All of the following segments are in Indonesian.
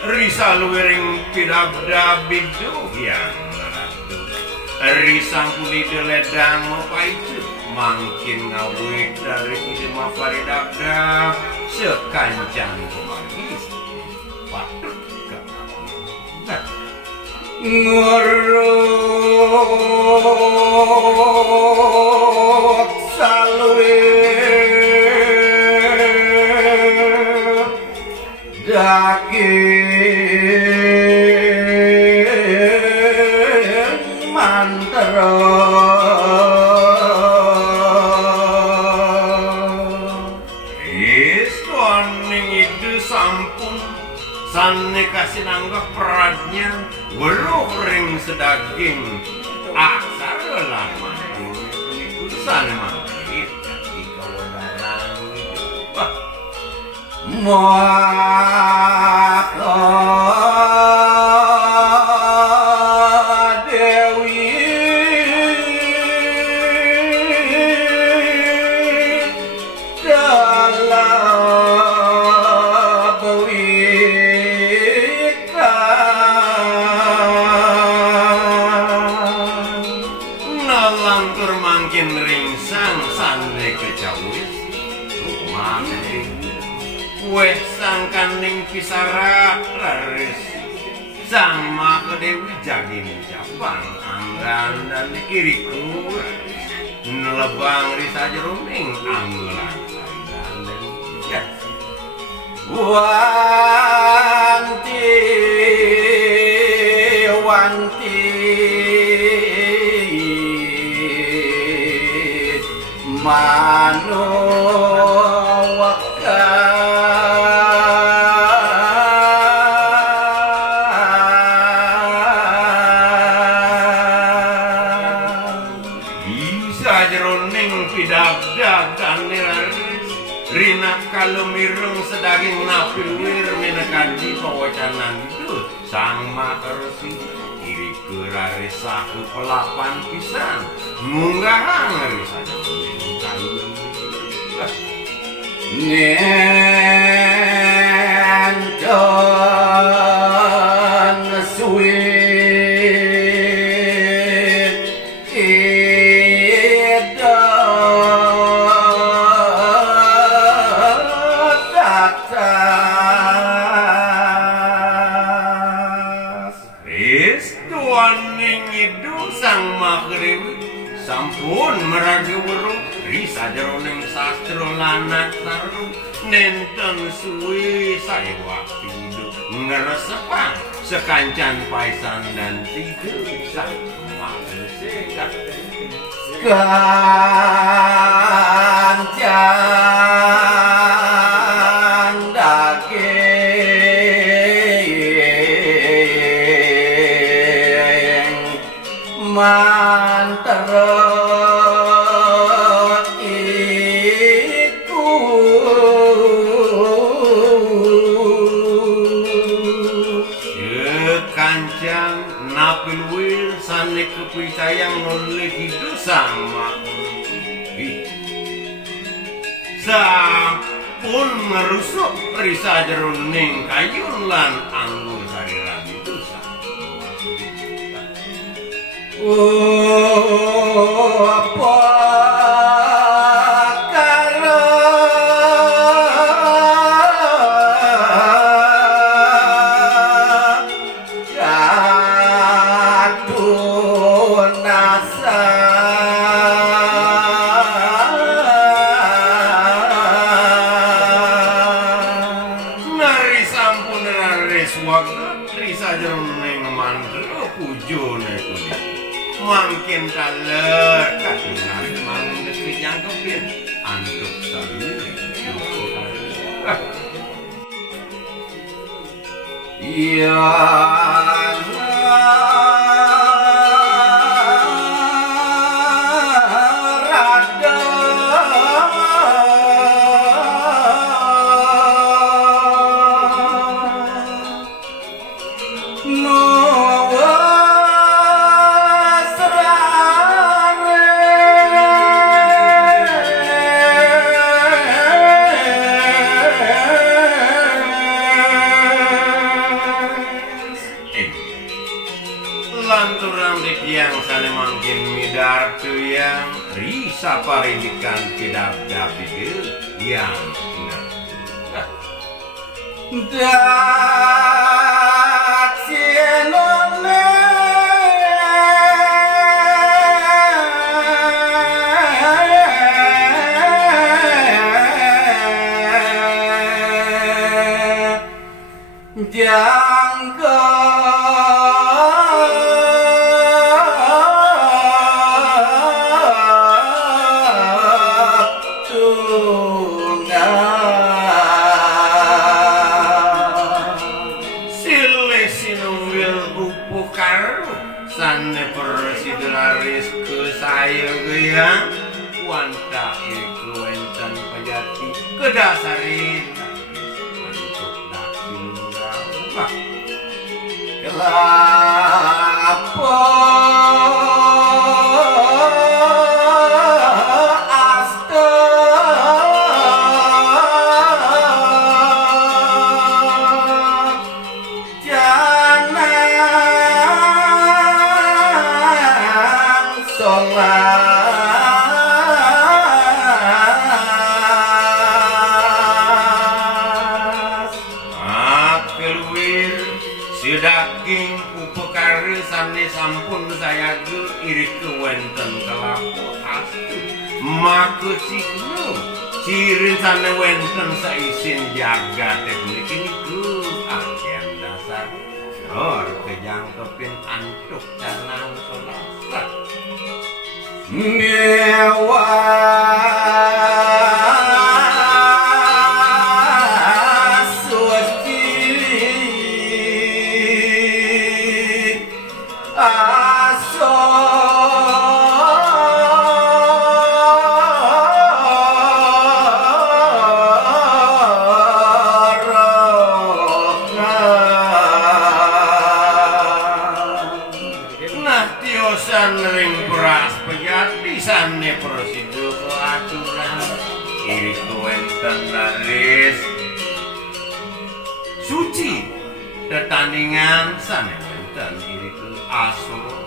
Risa luwering pidabda bidu yang naratu Risa puli deledang mapaicu Mangkin ngawik dari hidima faridabda Sekancang kumagis Waduh kak Ngurut salwir daging mantero iswaning itu sampun sanne kasih nanggap peratnya weruh ring sedaging aksar lama san mangkit di kawanan maka Dewi dalam wikan nalantur mangkin ringsang sande kecawis rumah weh sang kaning pisara laris sama kedewi jaging japang anggan dan kiriku nelebang risa jeruming anggulan dan ya wanti wanti manowaka Rina kalau mirung sedaging napilir menekadi pawacanan itu sang makarsi iri kerari saku pelapan pisan munggahan risa nyenton suwi sampun meragi weruh risa jeroning sastro lanak taruh nenten suwi saya waktu hidup ngeresepang sekancan paisan dan tidur sama sekat kancan daging mantero iku sekancang napil wil sane kepitayang oleh hidup sama sampun merusuk risa jeroning kayun lan anggur sari rabi dosa apa karo jatuh nasa nari sampun raris wagat risa jeroning mandro pujone kulit mungkin kaler katunan mangkepit yang kepit antuk sendiri iya rada yang risa parindikan tidak dapil yang Sanne persidelaris ke saya gaya wanta iku enten pajati kedasarin untuk dakin gawah kelapa daging upekare sane sampun saya ge irit wenten kelapo astu maka ciknu cirin sane wenten saisin jaga teknik ini ku agen dasar lor kejangkepin antuk canang solat ngewa ring beras pejati sane prosedur aturan iku enten laris suci tetandingan sane enten iku asur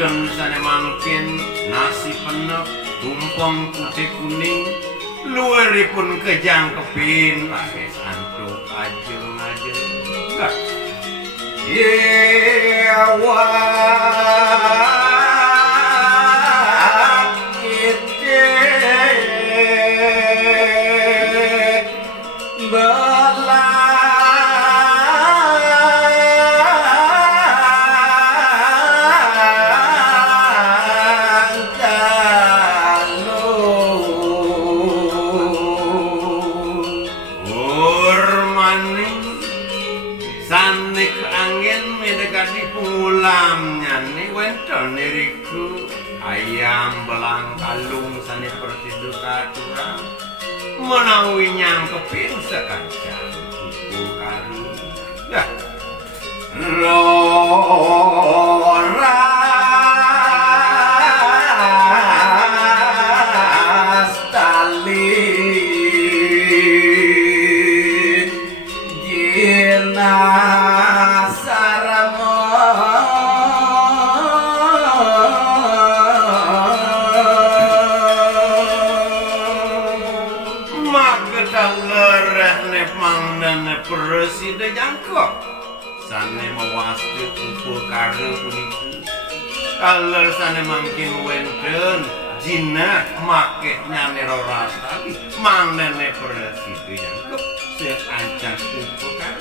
wenten sane mangkin nasi penek tumpeng putih kuning luaripun kejangkepin laris antuk ajeng-ajeng enggak yewa sanik angin mendekati pulamnya nih wenten niriku ayam belang kalung sane persidu katuran menawi nyangkepin sekancang ibu karu dah roras tali presiden jangkok sane mewasti kumpul kare puniku kalau sane mungkin wenten jinak make nyane roras tadi mang nene presiden jangkok seancang kumpul kare